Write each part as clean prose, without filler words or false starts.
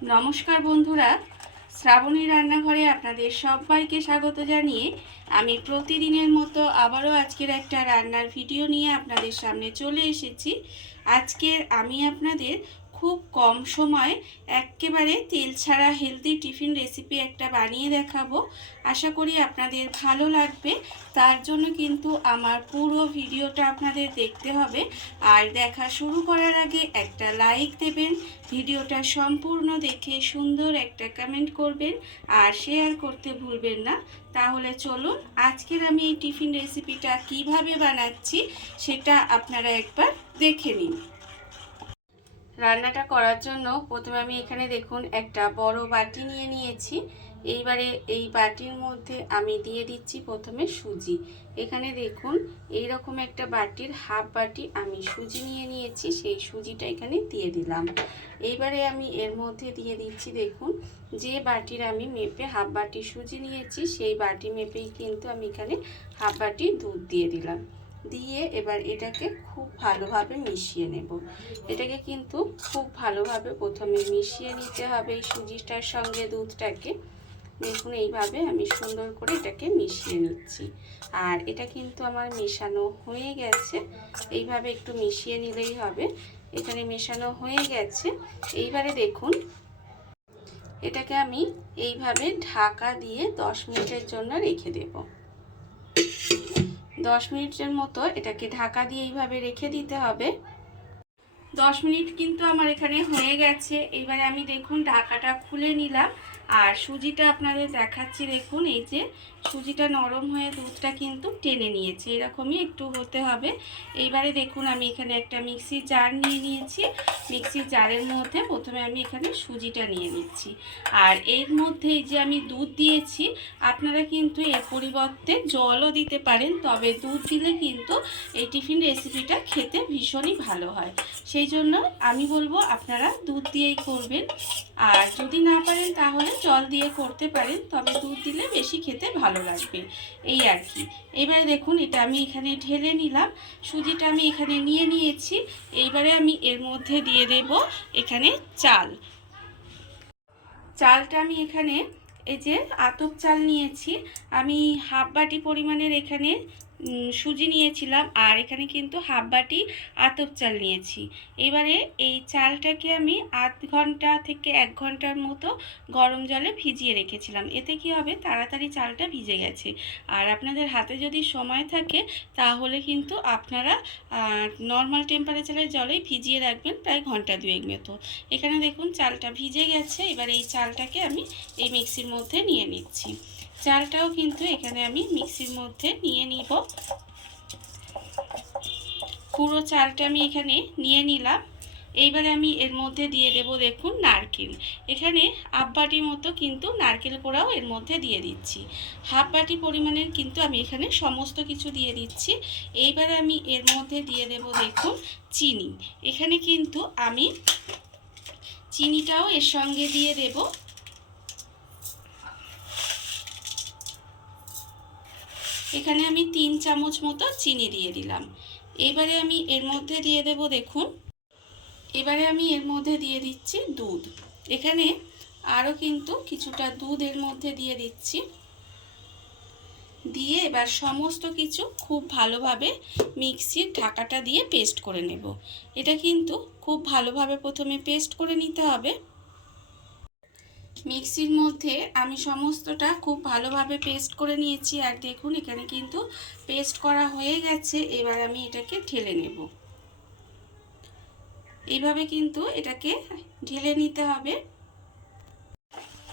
নমস্কার বন্ধুরা, শ্রাবণী রান্নাঘরে আপনাদের সবাইকে স্বাগত জানিয়ে আমি প্রতিদিনের মতো আবারও আজকের একটা রান্নার ভিডিও নিয়ে আপনাদের সামনে চলে এসেছি। আজকের আমি আপনাদের খুব কম সময়ে একেবারে তেল ছাড়া হেলদি টিফিন রেসিপি একটা বানিয়ে দেখাবো। আশা করি আপনাদের ভালো লাগবে। তার জন্য কিন্তু আমার পুরো ভিডিওটা আপনাদের দেখতে হবে। আর দেখা শুরু করার আগে একটা লাইক দেবেন, ভিডিওটা সম্পূর্ণ দেখে সুন্দর একটা কমেন্ট করবেন আর শেয়ার করতে ভুলবেন না। তাহলে চলুন আজকের আমি এই টিফিন রেসিপিটা কিভাবে বানাচ্ছি সেটা আপনারা একবার দেখে নিন। রান্নাটা করার জন্য প্রথমে আমি এখানে দেখুন একটা বড় বাটি নিয়ে নিয়েছি। এইবারে এই বাটির মধ্যে আমি দিয়ে দিচ্ছি প্রথমে সুজি। এখানে দেখুন এইরকম একটা বাটির হাফ বাটি আমি সুজি নিয়ে নিয়েছি, সেই সুজিটা এখানে দিয়ে দিলাম। এইবারে আমি এর মধ্যে দিয়ে দিচ্ছি, দেখুন যে বাটির আমি মেপে হাফ বাটি সুজি নিয়েছি সেই বাটি মেপেই কিন্তু আমি এখানে হাফ বাটি দুধ দিয়ে দিলাম। দিয়ে এবার এটাকে খুব ভালোভাবে মিশিয়ে নেব। এটাকে কিন্তু খুব ভালোভাবে প্রথমে মিশিয়ে নিতে হবে এই সুজিটার সঙ্গে দুধটাকে। দেখুন এইভাবে আমি সুন্দর করে এটাকে মিশিয়ে নিচ্ছি। আর এটা কিন্তু আমার মেশানো হয়ে গেছে, এইভাবে একটু মিশিয়ে নিলেই হবে। এখানে মেশানো হয়ে গেছে। এইবারে দেখুন এটাকে আমি এইভাবে ঢাকা দিয়ে 10 মিনিটের জন্য রেখে দেব। 10 মিনিটের মতো এটাকে ঢাকা দিয়ে এইভাবে রেখে দিতে হবে। 10 মিনিট কিন্তু আমার এখানে হয়ে গেছে। এবারে আমি দেখুন ঢাকাটা খুলে নিলাম আর সুজিটা আপনাদের দেখাচ্ছি। দেখুন এই যে সুজিটা নরম হয়ে দুধটা কিন্তু টেনে নিয়েছে, এরকমই একটু হতে হবে। এইবারে দেখুন আমি এখানে একটা মিক্সি জার নিয়ে নিয়েছি। মিক্সি জারের মধ্যে প্রথমে আমি এখানে সুজিটা নিয়ে নিচ্ছি। আর এর মধ্যে এই যে আমি দুধ দিয়েছি, আপনারা কিন্তু এর পরিবর্তে জলও দিতে পারেন, তবে দুধ দিলে কিন্তু এই টিফিন রেসিপিটা খেতে ভীষণই ভালো হয়। সেই জন্য আমি বলবো আপনারা দুধ দিয়েই করবেন। আর যদি না পারেন তাহলে জল দিয়ে করতে পারেন, তবে দুধ দিলে বেশি খেতে ভালো লাগবে, এই আর কি। এবারে দেখুন এটা আমি এখানে ঢেলে নিলাম। সুজিটা আমি এখানে নিয়ে নিয়েছি। এইবারে আমি এর মধ্যে দিয়ে দেব এখানে চালটা আমি এখানে এই যে আতপ চাল নিয়েছি। আমি হাফ বাটি পরিমাণের এখানে সুজি নিয়েছিলাম আর এখানে কিন্তু হাফ বাটি আতপ চাল নিয়েছি। এবারে এই চালটাকে আমি আধ ঘন্টা থেকে 1 ঘন্টার মতো গরম জলে ভিজিয়ে রেখেছিলাম। এতে কি হবে, তাড়াতাড়ি চালটা ভিজে গেছে। আর আপনাদের হাতে যদি সময় থাকে তাহলে কিন্তু আপনারা নর্মাল টেম্পারেচারের জলেই ভিজিয়ে রাখবেন প্রায় ঘন্টা 2 মতো। এখানে দেখুন চালটা ভিজে গেছে। এবার এই চালটাকে আমি এই মিক্সির মধ্যে নিয়ে নিচ্ছি। চালটাও কিন্তু এখানে আমি মিক্সির মধ্যে নিয়ে নিব। পুরো চালটা আমি এখানে নিয়ে নিলাম। এইবারে আমি এর মধ্যে দিয়ে দেব দেখুন নারকেল। এখানে হাফ বাটির মতো কিন্তু নারকেল কোড়াও এর মধ্যে দিয়ে দিচ্ছি। হাফ বাটি পরিমাণের কিন্তু আমি এখানে সমস্ত কিছু দিয়ে দিচ্ছি। এইবারে আমি এর মধ্যে দিয়ে দেব দেখুন চিনি। এখানে কিন্তু আমি চিনিটাও এর সঙ্গে দিয়ে দেব। এখানে আমি 3 চামচ মতো চিনি দিয়ে দিলাম। এবারে আমি এর মধ্যে দিয়ে দেব দেখুন, এবারে আমি এর মধ্যে দিয়ে দিচ্ছি দুধ। এখানে আরও কিন্তু কিছুটা দুধ এর মধ্যে দিয়ে দিচ্ছি। দিয়ে এবার সমস্ত কিছু খুব ভালোভাবে মিক্সির ঢাকাটা দিয়ে পেস্ট করে নেব। এটা কিন্তু খুব ভালোভাবে প্রথমে পেস্ট করে নিতে হবে। মিক্সির মধ্যে আমি সমস্তটা খুব ভালোভাবে পেস্ট করে নিয়েছি। আর দেখুন এখানে কিন্তু পেস্ট করা হয়ে গেছে। এবার আমি এটাকে ঢেলে নেব। এইভাবে কিন্তু এটাকে ঢেলে নিতে হবে।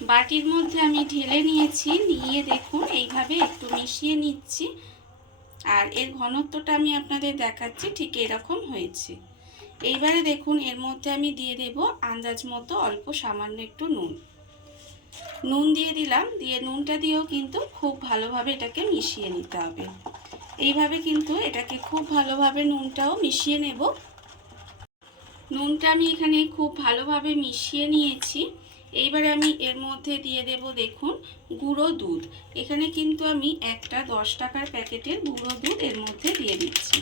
বাটির মধ্যে আমি ঢেলে নিয়েছি, নিয়ে দেখুন এইভাবে একটু মিশিয়ে নিচ্ছি। আর এর ঘনত্বটা আমি আপনাদের দেখাচ্ছি, ঠিক এরকম হয়েছে। এইবারে দেখুন এর মধ্যে আমি দিয়ে দেব আন্দাজ মতো অল্প সামান্য একটু নুন দিয়ে দিলাম। দিয়ে নুনটা দিয়েও কিন্তু খুব ভালোভাবে এটাকে মিশিয়ে নিতে হবে। এইভাবে কিন্তু এটাকে খুব ভালোভাবে নুনটাও মিশিয়ে নেব। নুনটা আমি এখানে খুব ভালোভাবে মিশিয়ে নিয়েছি। এইবারে আমি এর মধ্যে দিয়ে দেব দেখুন গুঁড়ো দুধ। এখানে কিন্তু আমি একটা 10 টাকার প্যাকেটের গুঁড়ো দুধ এর মধ্যে দিয়ে দিচ্ছি।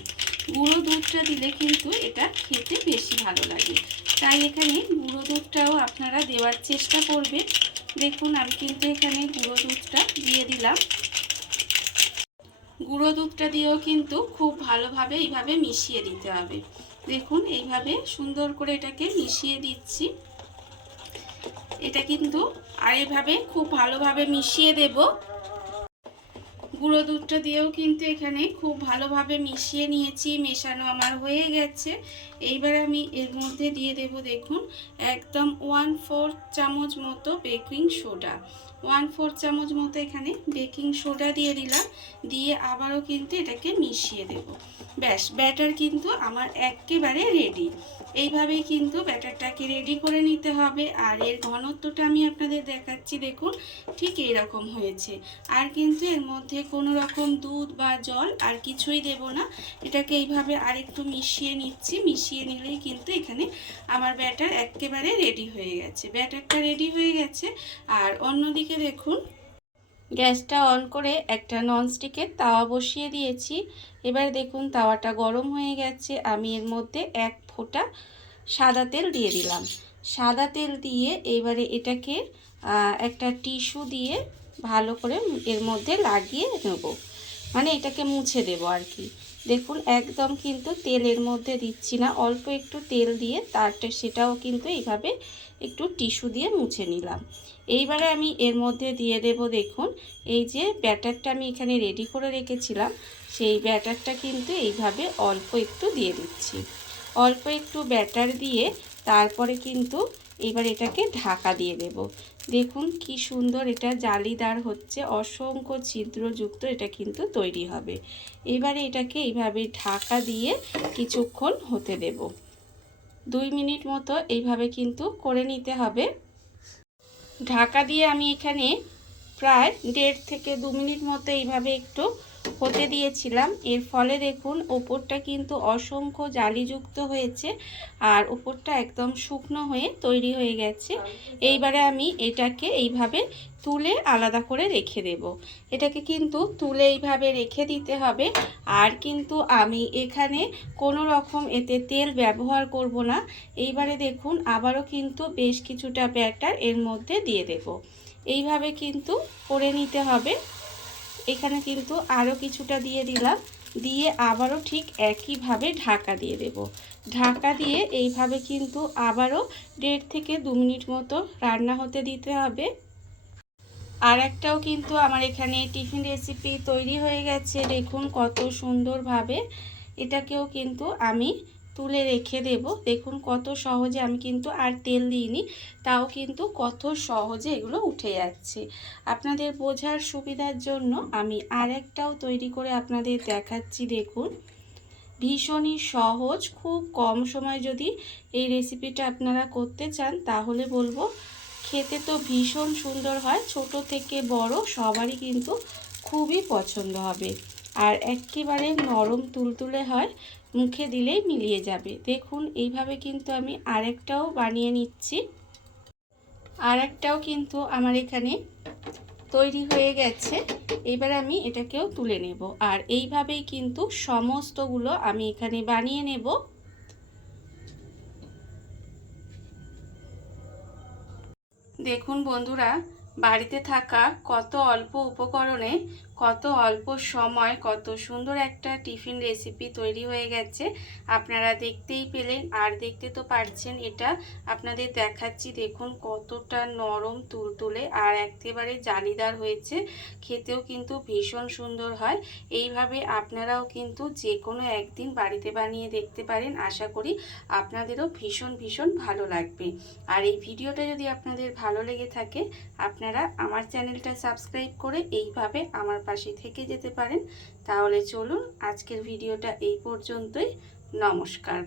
গুঁড়ো দুধটা দিলে কিন্তু এটা খেতে বেশি ভালো লাগে, তাই এখানে গুঁড়ো দুধটাও আপনারা দেওয়ার চেষ্টা করবেন। দেখুন আমি কিন্তু এখানে গুঁড়ো দুধটা দিয়ে দিলাম। গুঁড়ো দুধটা দিয়েও কিন্তু খুব ভালোভাবে এইভাবে মিশিয়ে দিতে হবে। দেখুন এইভাবে সুন্দর করে এটাকে মিশিয়ে দিচ্ছি। এটা কিন্তু আর এইভাবে খুব ভালোভাবে মিশিয়ে দেব। গুঁড়ো দুধটা দিয়েও কিন্তু এখানে খুব ভালোভাবে মিশিয়ে নিয়েছি, মেশানো আমার হয়ে গেছে। এইবার আমি এর মধ্যে দিয়ে দেব দেখুন একদম 1/4 চামচ মতো বেকিং সোডা। 1/4 চামচ মতো এখানে বেকিং সোডা দিয়ে দিলাম, দিয়ে আবারও কিন্তু এটাকে মিশিয়ে দেব। ব্যাস, ব্যাটার কিন্তু আমার একেবারে রেডি। এইভাবেই কিন্তু ব্যাটারটাকে রেডি করে নিতে হবে। আর এর ঘনত্বটা আমি আপনাদের দেখাচ্ছি, দেখুন ঠিক এইরকম হয়েছে। আর কিন্তু এর মধ্যে কোনো রকম দুধ বা জল আর কিছুই দেব না। এটাকে এইভাবে আরেকটু মিশিয়ে নিচ্ছি। মিশিয়ে নিলেই কিন্তু এখানে আমার ব্যাটার একেবারে রেডি হয়ে গেছে। ব্যাটারটা রেডি হয়ে গেছে। আর অন্যদিকে দেখুন গ্যাসটা অন করে একটা ননস্টিকের তাওয়া বসিয়ে দিয়েছি। এবার দেখুন তাওয়াটা গরম হয়ে গেছে। আমি এর মধ্যে 1 ফোঁটা সাদা তেল দিয়ে দিলাম। সাদা তেল দিয়ে এবারে এটাকে একটা টিস্যু দিয়ে ভালো করে এর মধ্যে লাগিয়ে নেব, মানে এটাকে মুছে দেব আর কি। দেখুন একদম কিন্তু তেলের মধ্যে দিচ্ছি না, অল্প একটু তেল দিয়ে সেটাও কিন্তু এইভাবে একটু টিস্যু দিয়ে মুছে নিলাম। এইবারে আমি এর মধ্যে দিয়ে দেব দেখুন এই যে ব্যাটারটা আমি এখানে রেডি করে রেখেছিলাম, সেই ব্যাটারটা কিন্তু এইভাবে অল্প একটু দিয়ে দিচ্ছি। অল্প একটু ব্যাটার দিয়ে তারপরে কিন্তু এবার এটাকে ঢাকা দিয়ে দেব। দেখুন কি সুন্দর এটা জালিদার হচ্ছে, অসংখ্য ছিদ্রযুক্ত এটা কিন্তু তৈরি হবে। এবারে এটাকে এইভাবে ঢাকা দিয়ে কিছুক্ষণ হতে দেব। 2 মিনিট মতো এইভাবে কিন্তু করে নিতে হবে। ঢাকা দিয়ে আমি এখানে প্রায় 1.5 থেকে 2 মিনিট মতো এইভাবে একটু হতে দিয়েছিলাম। এর ফলে দেখুন ওপরটা কিন্তু অসংখ্য জালিযুক্ত হয়েছে আর ওপরটা একদম শুকনো হয়ে তৈরি হয়ে গেছে। এইবারে আমি এটাকে এইভাবে তুলে আলাদা করে রেখে দেব। এটাকে কিন্তু তুলে এইভাবে রেখে দিতে হবে। আর কিন্তু আমি এখানে কোনো রকম এতে তেল ব্যবহার করব না। এইবারে দেখুন আবারও কিন্তু বেশ কিছুটা ব্যাটার এর মধ্যে দিয়ে দেব। এইভাবে কিন্তু করে নিতে হবে। এখানে কিন্তু আরও কিছুটা দিয়ে দিলাম, দিয়ে আবারও ঠিক একইভাবে ঢাকা দিয়ে দেব। ঢাকা দিয়ে এইভাবে কিন্তু আবারও 1.5 থেকে 2 মিনিট মতো রান্না হতে দিতে হবে। আর একটাও কিন্তু আমার এখানে টিফিন রেসিপি তৈরি হয়ে গেছে, দেখুন কত সুন্দরভাবে। এটাকেও কিন্তু আমি তুলে রেখে দেব। দেখুন কত সহজে, আমি কিন্তু আর তেল দিইনি, তাও কিন্তু কত সহজে এগুলো উঠে যাচ্ছে। আপনাদের বোঝার সুবিধার জন্য আমি আর একটাও তৈরি করে আপনাদের দেখাচ্ছি। দেখুন ভীষণই সহজ, খুব কম সময় যদি এই রেসিপিটা আপনারা করতে চান তাহলে বলবো খেতে তো ভীষণ সুন্দর হয়, ছোট থেকে বড় সবারই কিন্তু খুবই পছন্দ হবে। আর একেবারে নরম তুলতুলে হয়, মুখে দিলেই মিলিয়ে যাবে। দেখুন এইভাবে কিন্তু আমি আরেকটাও বানিয়ে নিচ্ছি। আরেকটাও কিন্তু আমার এখানে তৈরি হয়ে গেছে। এবার আমি এটাকেও তুলে নেব। আর এইভাবেই কিন্তু সমস্তগুলো আমি এখানে বানিয়ে নেব। দেখুন বন্ধুরা, বাড়িতে থাকা কত অল্প উপকরণে কত অল্প সময় কত সুন্দর একটা টিফিন রেসিপি তৈরি হয়ে গেছে। আপনারা দেখতেই পেলেন, আর দেখতে তো পারছেন। এটা আপনাদের দেখাচ্ছি, দেখুন কতটা নরম তুলতুলে আর একেবারে জালিদার হয়েছে। খেতেও কিন্তু ভীষণ সুন্দর হয়। এইভাবে আপনারাও কিন্তু যে কোনো একদিন বাড়িতে বানিয়ে দেখতে পারেন। আশা করি আপনাদেরও ভীষণ ভীষণ ভালো লাগবে। আর এই ভিডিওটা যদি আপনাদের ভালো লেগে থাকে আপনারা আমার চ্যানেলটা সাবস্ক্রাইব করে এইভাবে আমার পাশে থেকে যেতে পারেন। তাহলে চলুন আজকের ভিডিওটা এই পর্যন্তই। নমস্কার।